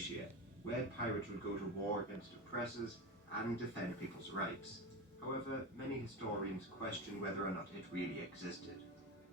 Asia, where pirates would go to war against oppressors and defend people's rights. However, many historians question whether or not it really existed.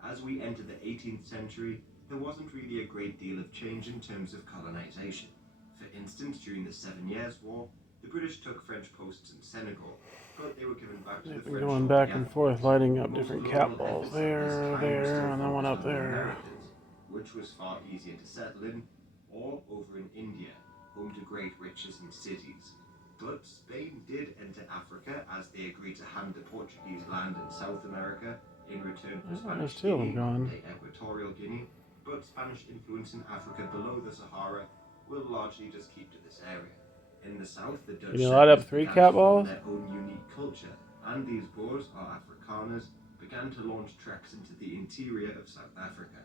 As we enter the 18th century, there wasn't really a great deal of change in terms of colonization. For instance, during the Seven Years' War, the British took French posts in Senegal, but they were given back to the French Going back and altogether. forth, lighting up Most different cat colonial balls. efforts at this time were still There, and then one focused up on the there. Americas, which was far easier to settle in, or over in India, home to great riches and cities. But Spain did enter Africa as they agreed to hand the Portuguese land in South America in return for Spanish There's two of them Guinea gone. and Equatorial Guinea, but Spanish influence in Africa below the Sahara will largely just keep to this area. In the south, the Dutch Can you light up settlers 3 began cat to form balls? their own unique culture, and these Boers, or Afrikaners, began to launch treks into the interior of South Africa.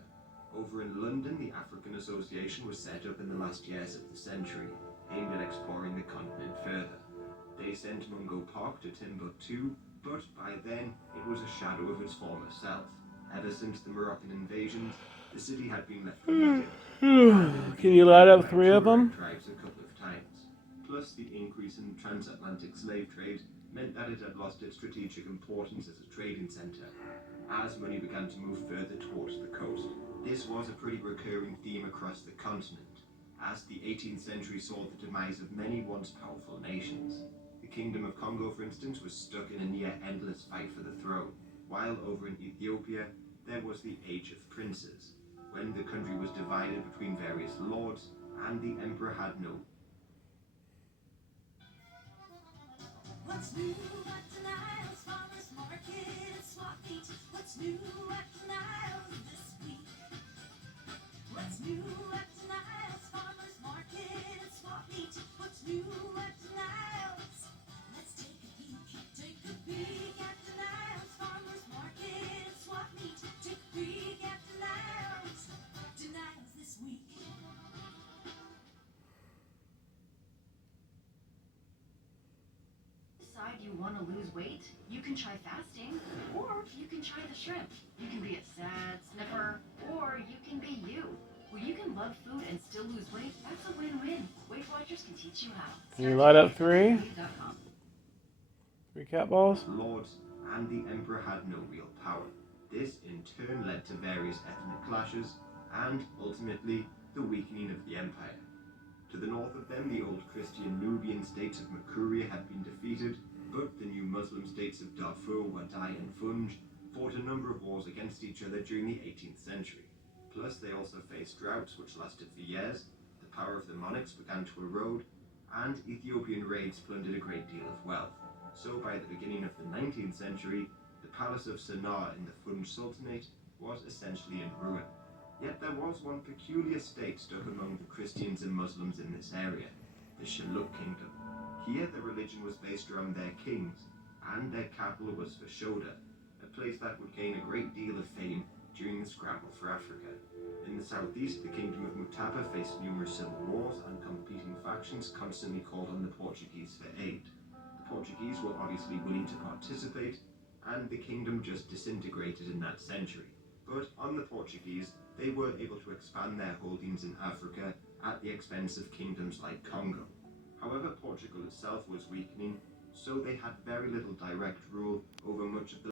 Over in London, the African Association was set up in the last years of the century, aimed at exploring the continent further. They sent Mungo Park to Timbuktu, but by then it was a shadow of its former self. Ever since the Moroccan invasions, the city had been left weakened. Can you light up 3 of them? Tribes a couple of times. Plus, the increase in transatlantic slave trade meant that it had lost its strategic importance as a trading center, as money began to move further towards the coast. This was a pretty recurring theme across the continent, as the 18th century saw the demise of many once powerful nations. The Kingdom of Congo, for instance, was stuck in a near-endless fight for the throne, while over in Ethiopia, there was the Age of Princes, when the country was divided between various lords, and the emperor had no. What's new at Niles Farmers Market Swap Meet? What's new at Niles this week? What's new at Niles Farmers Market Swap Meet? What's new at Niles? Let's take a peek. Take a peek at Niles Farmers Market Swap Meet. Take a peek at Niles this week. Decide you want to lose weight, you can try fasting, or you can try the shrimp. You can be a sad sniffer, or you can be you. Where you can love food and still lose weight, that's a win-win. Weight Watchers can teach you how. Can you light up 3? 3 cat balls? Lords and the emperor had no real power. This in turn led to various ethnic clashes and ultimately the weakening of the empire. To the north of them, the old Christian Nubian states of Makuria had been defeated, but the new Muslim states of Darfur, Wadai and Funj fought a number of wars against each other during the 18th century. Plus, they also faced droughts which lasted for years, the power of the monarchs began to erode, and Ethiopian raids plundered a great deal of wealth. So by the beginning of the 19th century, the palace of Sennar in the Funj Sultanate was essentially in ruin. Yet there was one peculiar state stuck among the Christians and Muslims in this area, the Shilluk Kingdom. Here the religion was based around their kings, and their capital was Fashoda, a place that would gain a great deal of fame during the scramble for Africa. In the southeast, the Kingdom of Mutapa faced numerous civil wars, and competing factions constantly called on the Portuguese for aid. The Portuguese were obviously willing to participate, and the kingdom just disintegrated in that century. But on the Portuguese, they were able to expand their holdings in Africa at the expense of kingdoms like Congo. However, Portugal itself was weakening, so they had very little direct rule over much of the